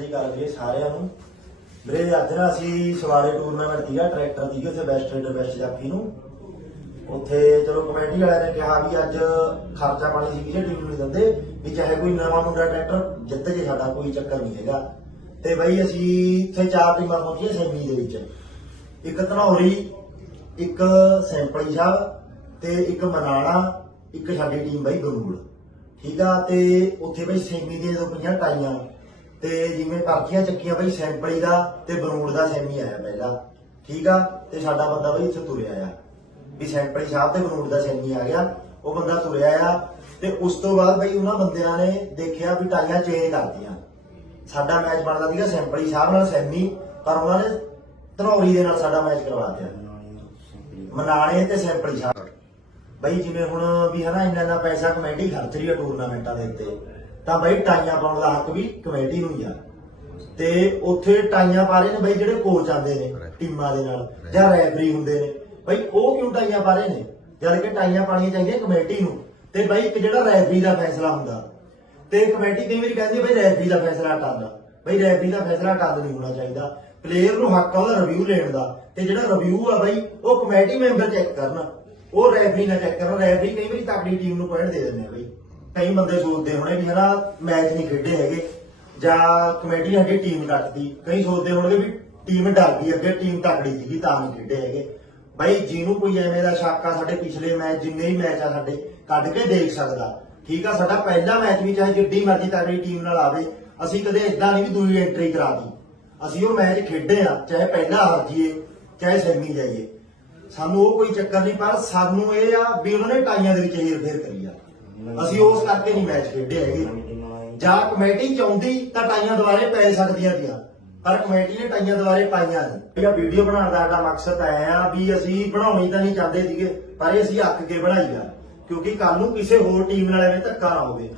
ਸ੍ਰੀ ਅਕਾਲ ਵੀਰੇ ਸਾਰਿਆਂ ਨੂੰ। ਵੀਰੇ, ਅੱਜ ਨਾ ਅਸੀਂ ਸਵਾਰੇ ਟੂਰਨਾਮੈਂਟ ਸੀਗਾ, ਟਰੈਕਟਰ ਦੀ ਉੱਥੇ ਬੈਸਟ ਟ੍ਰੇਡਰ ਬੈਸਟ ਜਾਫੀ ਨੂੰ। ਉੱਥੇ ਚਲੋ ਕਮੇਟੀ ਵਾਲਿਆਂ ਨੇ ਕਿਹਾ ਵੀ ਅੱਜ ਖਰਚਾ ਪਾਣੀ ਸੀ ਕਿਸੇ ਟੀਮ ਨੂੰ ਦਿੰਦੇ, ਵੀ ਚਾਹੇ ਕੋਈ ਨਵਾਂ ਮੁੰਡਾ ਟਰੈਕਟਰ ਜਿੱਤ ਜੇ ਸਾਡਾ, ਕੋਈ ਚੱਕਰ ਨਹੀਂ ਹੈਗਾ। ਤੇ ਬਈ ਅਸੀਂ ਇੱਥੇ ਚਾਰ ਟੀਮਾਂ ਪਹੁੰਚੀਆਂ ਸੈਮੀ ਦੇ ਵਿੱਚ। ਇੱਕ ਧਨੌਰੀ, ਇੱਕ ਸੈਂਪਲੀ ਸਾਹਿਬ ਤੇ ਇੱਕ ਮਨਾਣਾ, ਇੱਕ ਸਾਡੀ ਟੀਮ ਬਈ ਗਰੂਲ ਠੀਕ ਆ, ਤੇ ਉੱਥੇ ਬਈ ਸੈਮੀ ਦੀਆਂ ਜਦੋਂ ਪਈਆਂ ਟਾਈਆਂ। ਤੇ ਜਿਵੇਂ ਪਰਚੀਆਂ ਚੱਕੀਆਂ ਬਈ ਸੈਂਪਲੀ ਦਾ ਤੇ ਬਰੂਡ ਦਾ ਸੈਮੀ ਆਇਆ ਪਹਿਲਾਂ, ਠੀਕ ਆ? ਤੇ ਸਾਡਾ ਬੰਦਾ ਬਈ ਇੱਥੇ ਤੁਰਿਆ ਆ। ਵੀ ਸੈਂਪਲੀ ਸਾਹਿਬ ਤੇ ਬਰੂਡ ਦਾ ਸੈਮੀ ਆ ਗਿਆ, ਉਹ ਬੰਦਾ ਤੁਰਿਆ ਆ। ਤੇ ਉਸ ਤੋਂ ਬਾਅਦ ਬਈ ਉਹਨਾਂ ਬੰਦਿਆਂ ਨੇ ਦੇਖਿਆ ਵੀ ਟਾਈਆਂ ਚੇਂਜ ਕਰਤੀਆਂ ਸਾਡਾ ਮੈਚ ਬਣਦਾ ਸੀਗਾ ਸੈਂਪਲੀ ਸਾਹਿਬ ਨਾਲ ਸੈਮੀ, ਪਰ ਉਹਨਾਂ ਨੇ ਧਨੌਰੀ ਦੇ ਨਾਲ ਸਾਡਾ ਮੈਚ ਕਰਵਾ ਦਿਆ ਮਨਾਣੇ ਤੇ ਸੈਂਪਲ ਸਾਹਿਬ। ਬਈ ਜਿਵੇਂ ਹੁਣ ਵੀ ਹਨਾ, ਇੰਨਾ ਇੰਨਾ ਪੈਸਾ ਕਮੇਟੀ ਖਰਚ ਰਹੀ ਹੈ ਟੂਰਨਾਮੈਂਟਾਂ ਦੇ ਉੱਤੇ। ਤਾਂ ਬਈ ਟਾਈਆਂ ਪਾਉਣ ਦਾ ਹੱਕ ਵੀ ਕਮੇਟੀ ਨੂੰ ਹੀ ਆ। ਤੇ ਉੱਥੇ ਟਾਈਆਂ ਪਾ ਰਹੇ ਨੇ ਬਈ ਜਿਹੜੇ ਕੋਚ ਆਉਂਦੇ ਨੇ ਟੀਮਾਂ ਦੇ ਨਾਲ ਜਾਂ ਰੈਫਰੀ ਹੁੰਦੇ ਨੇ। ਬਈ ਉਹ ਕਿਉਂ ਟਾਈਆਂ ਪਾ ਰਹੇ ਨੇ? ਜਦ ਕਿ ਟਾਈਆਂ ਪਾਣੀਆਂ ਚਾਹੀਦੀਆਂ ਕਮੇਟੀ ਨੂੰ। ਤੇ ਬਈ ਇੱਕ ਜਿਹੜਾ ਰੈਫਰੀ ਦਾ ਫੈਸਲਾ ਹੁੰਦਾ ਤੇ ਕਮੇਟੀ ਕਈ ਵਾਰੀ ਕਹਿੰਦੀ ਬਈ ਰੈਫਰੀ ਦਾ ਫੈਸਲਾ ਟੱਲ ਬਈ ਰੈਫਰੀ ਦਾ ਫੈਸਲਾ ਟੱਲ ਨਹੀਂ ਹੋਣਾ ਚਾਹੀਦਾ। ਪਲੇਅਰ ਨੂੰ ਹੱਕ ਆ ਉਹਦਾ ਰਿਵਿਊ ਲੈਣ ਦਾ। ਤੇ ਜਿਹੜਾ ਰਿਵਿਊ ਆ ਬਈ ਉਹ ਕਮੇਟੀ ਮੈਂਬਰ ਚੈੱਕ ਕਰਨ। ਉਹ ਰੈਫਰੀ ਨਾ ਚੈੱਕ ਕਰਨ। ਰੈਫਰੀ ਕਈ ਵਾਰੀ ਤਕੜੀ ਟੀਮ ਨੂੰ ਪੁਆਇੰਟ ਦੇ ਦਿੰਦੇ ਆ ਬਈ। ਕਈ ਬੰਦੇ ਸੋਚਦੇ ਹੋਣੇ ਵੀ ਹਨਾ ਮੈਚ ਨਹੀਂ ਖੇਡੇ ਹੈਗੇ ਜਾਂ ਕਮੇਟੀ ਸਾਡੀ ਟੀਮ ਕੱਟਦੀ ਕਈ ਸੋਚਦੇ ਹੋਣਗੇ ਵੀ ਟੀਮ ਡਰ ਅੱਗੇ ਟੀਮ ਤਕੜੀ ਸੀਗੀ ਤਾਂ ਨਹੀਂ ਖੇਡੇ ਹੈਗੇ। ਬਾਈ ਜਿਹਨੂੰ ਕੋਈ ਐਵੇਂ ਦਾ ਸ਼ੱਕ ਆ, ਸਾਡੇ ਪਿਛਲੇ ਮੈਚ ਜਿੰਨੇ ਹੀ ਮੈਚ ਆ ਸਾਡੇ, ਕੱਢ ਕੇ ਦੇਖ ਸਕਦਾ। ਠੀਕ ਆ, ਸਾਡਾ ਪਹਿਲਾ ਮੈਚ ਵੀ ਚਾਹੇ ਜਿੱਡੀ ਮਰਜ਼ੀ ਤਕੜੀ ਟੀਮ ਨਾਲ ਆਵੇ, ਅਸੀਂ ਕਦੇ ਇਦਾਂ ਨਹੀਂ ਵੀ ਦੂਜੀ ਐਂਟਰੀ ਕਰਾ ਦੀ। ਅਸੀਂ ਉਹ ਮੈਚ ਖੇਡੇ ਆ, ਚਾਹੇ ਪਹਿਲਾ ਹਾਰ ਜੀਏ ਚਾਹੇ ਸੈਮੀ ਜਾਈਏ। ਸਾਨੂੰ ਉਹ ਕੋਈ ਚੱਕਰ ਨਹੀਂ, ਪਰ ਸਾਨੂੰ ਇਹ ਆ ਵੀ ਉਹਨਾਂ ਨੇ ਟਾਈਆਂ ਦੇ ਵਿੱਚ ਹੇਰ ਫੇਰ ਕਰੀ ਆ। ਅਸੀਂ ਉਸ ਕਰਕੇ ਨਹੀਂ ਮੈਚ ਖੇਡੇ ਹੈਗੇ। ਜਾਂ ਕਮੇਟੀ ਚਾਹੁੰਦੀ ਤਾਂ ਟਾਈਆਂ ਦੁਆਰੇ ਪੈ ਸਕਦੀਆਂ ਸੀਆਂ ਪਰ ਕਮੇਟੀ ਨੇ ਟਾਈਆਂ ਦੁਆਰੇ ਪਾਈਆਂ ਨਹੀਂ ਇਹ ਵੀਡੀਓ ਬਣਾਉਣ ਦਾ ਸਾਡਾ ਮਕਸਦ ਇਹ ਆ ਵੀ ਅਸੀਂ ਬਣਾਉਣੀ ਤਾਂ ਨਹੀਂ ਚਾਹੁੰਦੇ ਸੀਗੇ ਪਰ ਇਹ ਅਸੀਂ ਅੱਕ ਕੇ ਬਣਾਈ ਆ। ਕਿਉਂਕਿ ਕੱਲ ਨੂੰ ਕਿਸੇ ਹੋਰ ਟੀਮ ਨਾਲ ਐਵੇਂ ਧੱਕਾ ਨਾ ਹੋਵੇ।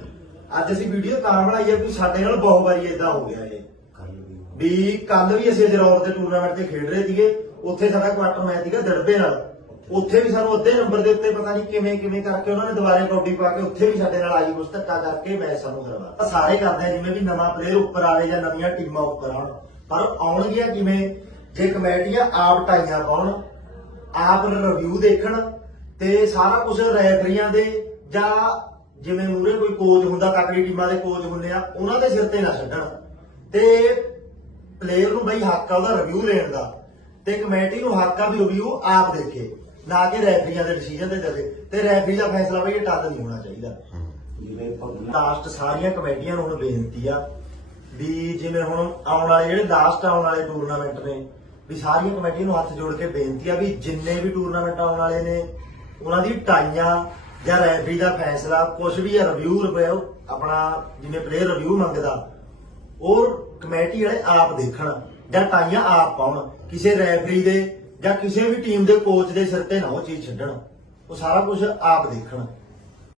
ਅੱਜ ਅਸੀਂ ਵੀਡੀਓ ਤਾਂ ਬਣਾਈ ਆ ਵੀ ਸਾਡੇ ਨਾਲ ਬਹੁਤ ਵਾਰੀ ਇਦਾਂ ਹੋ ਗਿਆ ਇਹ। ਵੀ। ਕੱਲ ਵੀ ਅਸੀਂ ਜਰੌਰ ਦੇ ਟੂਰਨਾਮੈਂਟ ਤੇ ਖੇਡ ਰਹੇ ਸੀਗੇ। ਉੱਥੇ ਸਾਡਾ ਕੁਆਟਰ ਮੈਚ ਸੀਗਾ ਦੜਬੇ ਨਾਲ। ਉੱਥੇ ਵੀ ਸਾਨੂੰ ਅੱਧੇ ਨੰਬਰ ਦੇ ਉੱਤੇ ਪਤਾ ਨਹੀਂ ਕਿਵੇਂ ਕਿਵੇਂ ਕਰਕੇ ਉਹਨਾਂ ਨੇ ਦੁਬਾਰੇ ਕੌਡੀ ਪਾ ਕੇ ਉੱਥੇ ਵੀ ਸਾਡੇ ਨਾਲ ਆਈ ਕੁਛ ਧੱਕਾ ਕਰਕੇ ਮੈਚ ਸਾਨੂੰ ਹਰਵਾ ਸਾਰੇ ਕਰਦੇ ਆ ਜਿਵੇਂ ਵੀ ਨਵਾਂ ਪਲੇਅਰ ਉੱਪਰ ਆਵੇ ਜਾਂ ਨਵੀਆਂ ਟੀਮਾਂ ਉੱਪਰ ਆਉਣ। ਪਰ ਆਉਣਗੀਆਂ ਕਿਵੇਂ? ਜੇ ਕਮੇਟੀਆਂ ਆਪ ਟਾਈਆਂ ਪਾਉਣ, ਆਪ ਰਿਵਿਊ ਦੇਖਣ ਤੇ ਸਾਰਾ ਕੁਝ ਰੈਫਰੀਆਂ ਦੇ ਜਾਂ ਜਿਵੇਂ ਮੂਰੇ ਕੋਈ ਕੋਚ ਹੁੰਦਾ, ਤਕੜੀ ਟੀਮਾਂ ਦੇ ਕੋਚ ਹੁੰਦੇ ਆ, ਉਹਨਾਂ ਦੇ ਸਿਰ ਤੇ ਨਾ ਛੱਡਣ। ਤੇ ਪਲੇਅਰ ਨੂੰ ਬਈ ਹੱਕ ਆ ਉਹਦਾ ਰਿਵਿਊ ਲੈਣ ਦਾ ਤੇ ਕਮੇਟੀ ਨੂੰ ਹੱਕ ਆ ਵੀ ਰਿਵਿਊ ਆਪ ਦੇਖੇ। ਨਾ ਕਿ ਰੈਫਰੀਆਂ ਦੇ ਡਿਸੀਜਨ ਤੇ ਚੱਲੇ ਤੇ ਰੈਫਰੀ ਦਾ ਫੈਸਲਾ ਬਈ ਇਹ ਟੱਲ ਨਹੀਂ ਹੋਣਾ ਚਾਹੀਦਾ। ਲਾਸਟ ਸਾਰੀਆਂ ਕਮੇਟੀਆਂ ਨੂੰ ਹੁਣ ਬੇਨਤੀ ਆ ਵੀ ਜਿਵੇਂ ਹੁਣ ਆਉਣ ਵਾਲੇ ਜਿਹੜੇ ਲਾਸਟ ਆਉਣ ਵਾਲੇ ਟੂਰਨਾਮੈਂਟ ਨੇ, ਵੀ ਸਾਰੀਆਂ ਕਮੇਟੀਆਂ ਨੂੰ ਹੱਥ ਜੋੜ ਕੇ ਬੇਨਤੀ ਆ ਵੀ ਜਿੰਨੇ ਵੀ ਟੂਰਨਾਮੈਂਟ ਆਉਣ ਵਾਲੇ ਨੇ, ਉਹਨਾਂ ਦੀ ਟਾਈਆਂ ਜਾਂ ਰੈਫਰੀ ਦਾ ਫੈਸਲਾ ਕੁਝ ਵੀ ਆ ਰਿਵਿਊ ਰਿਵਿਊ ਆਪਣਾ ਜਿਵੇਂ ਪਲੇਅਰ ਰਿਵਿਊ ਮੰਗਦਾ, ਉਹ ਕਮੇਟੀ ਵਾਲੇ ਆਪ ਦੇਖਣ ਜਾਂ ਟਾਈਆਂ ਆਪ ਪਾਉਣ। ਕਿਸੇ ਰੈਫਰੀ ਦੇ ਜਾਂ ਕਿਸੇ ਵੀ ਟੀਮ ਦੇ ਕੋਚ ਦੇ ਸਿਰ ਤੇ ਨਾ ਉਹ ਚੀਜ਼ ਛੱਡਣ। ਉਹ ਸਾਰਾ ਕੁਝ ਆਪ ਦੇਖਣ।